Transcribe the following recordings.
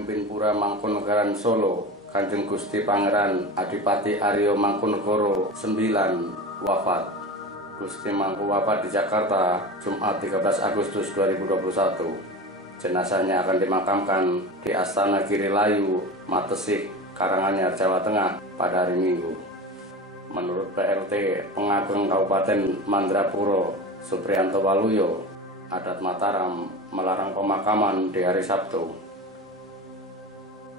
pemimpin Pura Mangkunegaran Solo, Kanjeng Gusti Pangeran Adipati Aryo Mangkunegoro IX wafat. Gusti Mangku wafat di Jakarta Jumat 13 Agustus 2021. Jenazahnya akan dimakamkan di Astana Girilayu, Matesik, Karanganyar, Jawa Tengah pada hari Minggu. Menurut PRT Pengageng Kabupaten Mandrapuro, Supriyanto Waluyo, adat Mataram melarang pemakaman di hari Sabtu.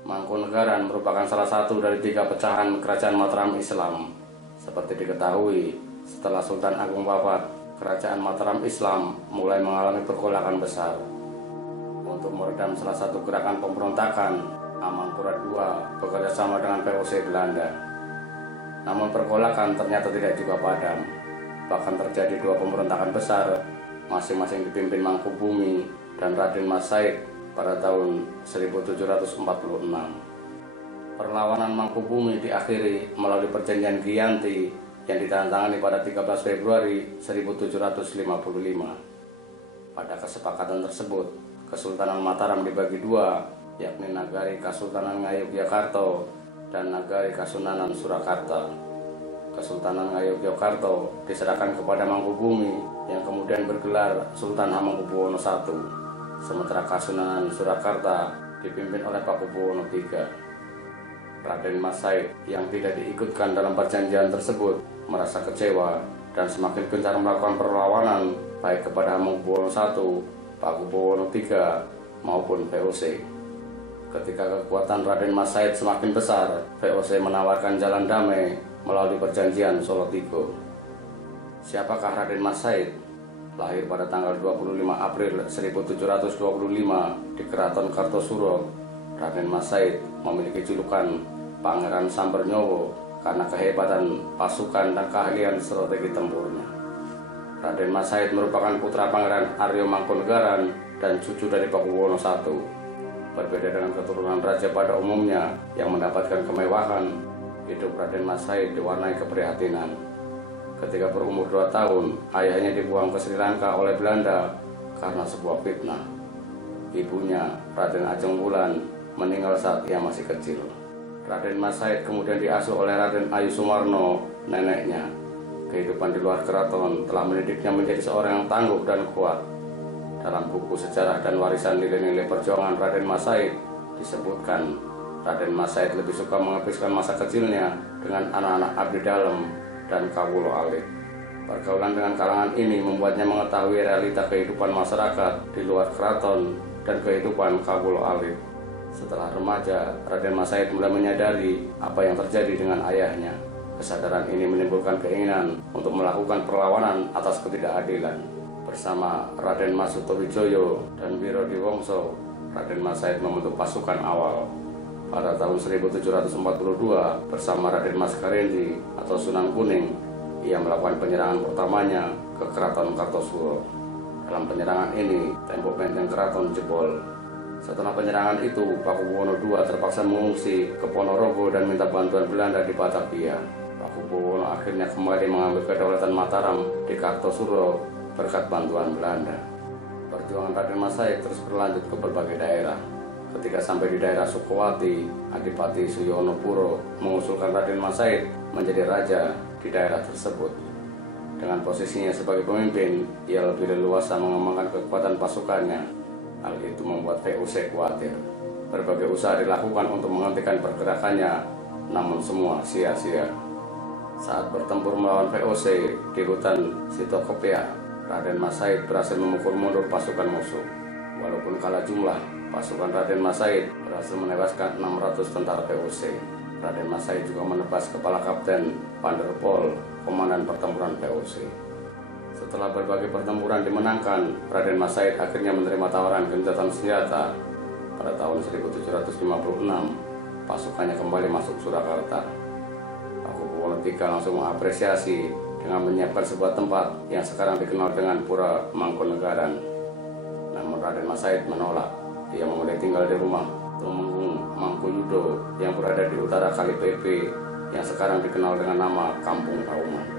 Mangkunegaran merupakan salah satu dari 3 pecahan Kerajaan Mataram Islam. Seperti diketahui, setelah Sultan Agung wafat, Kerajaan Mataram Islam mulai mengalami pergolakan besar. Untuk meredam salah satu gerakan pemberontakan, Amangkurat II bekerjasama dengan VOC Belanda. Namun pergolakan ternyata tidak juga padam. Bahkan terjadi 2 pemberontakan besar, masing-masing dipimpin Mangkubumi dan Raden Mas Said pada tahun 1746. Perlawanan Mangkubumi diakhiri melalui perjanjian Giyanti yang ditandatangani pada 13 Februari 1755. Pada kesepakatan tersebut, Kesultanan Mataram dibagi 2, yakni Nagari Kasultanan Ngayogyakarta dan Nagari Kasunanan Surakarta. Kesultanan Ngayogyakarta diserahkan kepada Mangkubumi yang kemudian bergelar Sultan Hamengkubuwono I, sementara Kasunanan Surakarta dipimpin oleh Pakubuwono III. Raden Mas Said yang tidak diikutkan dalam perjanjian tersebut merasa kecewa dan semakin gencar melakukan perlawanan baik kepada Hamengkubuwono I, Pakubuwono III maupun VOC. Ketika kekuatan Raden Mas Said semakin besar, VOC menawarkan jalan damai melalui perjanjian Solo Tigo. Siapakah Raden Mas Said? Lahir pada tanggal 25 April 1725 di Keraton Kartosuro, Raden Mas Said memiliki julukan Pangeran Sambernyowo karena kehebatan pasukan dan keahlian strategi tempurnya. Raden Mas Said merupakan putra Pangeran Aryo Mangkunegaran dan cucu dari Pakubuwono I. Berbeda dengan keturunan raja pada umumnya yang mendapatkan kemewahan, hidup Raden Mas Said diwarnai keprihatinan. Ketika berumur 2 tahun, ayahnya dibuang ke Sri Lanka oleh Belanda karena sebuah fitnah. Ibunya, Raden Ajeng Wulan, meninggal saat ia masih kecil. Raden Mas Said kemudian diasuh oleh Raden Ayu Sumarno, neneknya. Kehidupan di luar keraton telah mendidiknya menjadi seorang yang tangguh dan kuat. Dalam buku sejarah dan warisan nilai-nilai perjuangan Raden Mas Said disebutkan, Raden Mas Said lebih suka menghabiskan masa kecilnya dengan anak-anak abdi dalam dan kawulo alit. Pergaulan dengan kalangan ini membuatnya mengetahui realita kehidupan masyarakat di luar keraton dan kehidupan kawulo alit. Setelah remaja, Raden Mas Said mulai menyadari apa yang terjadi dengan ayahnya. Kesadaran ini menimbulkan keinginan untuk melakukan perlawanan atas ketidakadilan. Bersama Raden Mas Sutowijoyo dan Wiro Diwongso, Raden Mas Said membentuk pasukan awal. Pada tahun 1742, bersama Raden Mas Karenji atau Sunan Kuning, ia melakukan penyerangan pertamanya ke Keraton Kartosuro. Dalam penyerangan ini, tembok benteng keraton jebol. Setelah penyerangan itu, Pakubuwono II terpaksa mengungsi ke Ponorogo dan minta bantuan Belanda di Batavia. Pakubuwono akhirnya kembali mengambil kedaulatan Mataram di Kartosuro berkat bantuan Belanda. Perjuangan Raden Mas Said terus berlanjut ke berbagai daerah. Ketika sampai di daerah Sukowati, Adipati Suyono-puro mengusulkan Raden Mas Said menjadi raja di daerah tersebut. Dengan posisinya sebagai pemimpin, ia lebih leluasa mengembangkan kekuatan pasukannya. Hal itu membuat VOC khawatir. Berbagai usaha dilakukan untuk menghentikan pergerakannya, namun semua sia-sia. Saat bertempur melawan VOC di hutan Sitokopia, Raden Mas Said berhasil memukul mundur pasukan musuh. Walaupun kalah jumlah, pasukan Raden Mas Said berhasil menewaskan 600 tentara VOC. Raden Mas Said juga menebas kepala Kapten Panderpol, komandan pertempuran VOC. Setelah berbagai pertempuran dimenangkan, Raden Mas Said akhirnya menerima tawaran gencatan senjata. Pada tahun 1756, pasukannya kembali masuk Surakarta. Pakubuwono III langsung mengapresiasi dengan menyiapkan sebuah tempat yang sekarang dikenal dengan Pura Mangkunegaran. Namun Raden Mas Said menolak. Ia memilih tinggal di rumah Tumenggung Mangkuyudo yang berada di utara Kali Pepe yang sekarang dikenal dengan nama Kampung Kauman.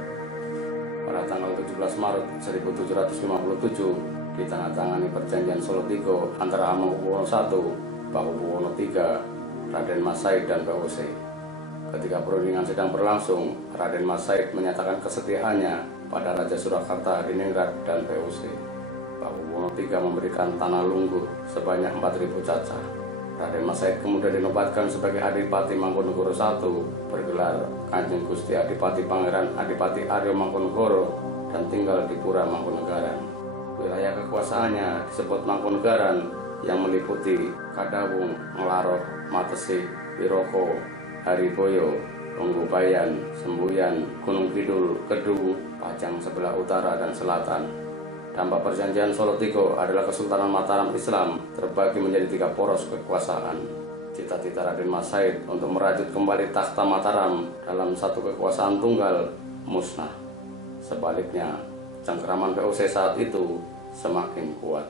Pada tanggal 17 Maret 1757 ditandatangani perjanjian Solo Tigo antara Hamengkubuwono I Pakubuwono III, Raden Mas Said dan VOC. Ketika perundingan sedang berlangsung, Raden Mas Said menyatakan kesetiaannya pada Raja Surakarta, Hadiningrat, dan VOC. Pakubuwono III memberikan tanah lungguh sebanyak 4.000 cacah. Raden Mas Said kemudian dinobatkan sebagai Adipati Mangkunegoro I, bergelar Kanjeng Gusti Adipati Pangeran Adipati Aryo Mangkunegoro, dan tinggal di Pura Mangkunegaran. Wilayah kekuasaannya disebut Mangkunegaran, yang meliputi Kadawung, Nglarok, Matesik, Wiroko, Hariboyo, Longgobayan, Sembuyan, Gunung Kidul, Kedung, Pajang sebelah utara dan selatan. Dampak perjanjian Solo Tigo adalah Kesultanan Mataram Islam terbagi menjadi 3 poros kekuasaan. Cita-cita Raden Mas Said untuk merajut kembali takhta Mataram dalam satu kekuasaan tunggal musnah. Sebaliknya, cengkeraman VOC saat itu semakin kuat.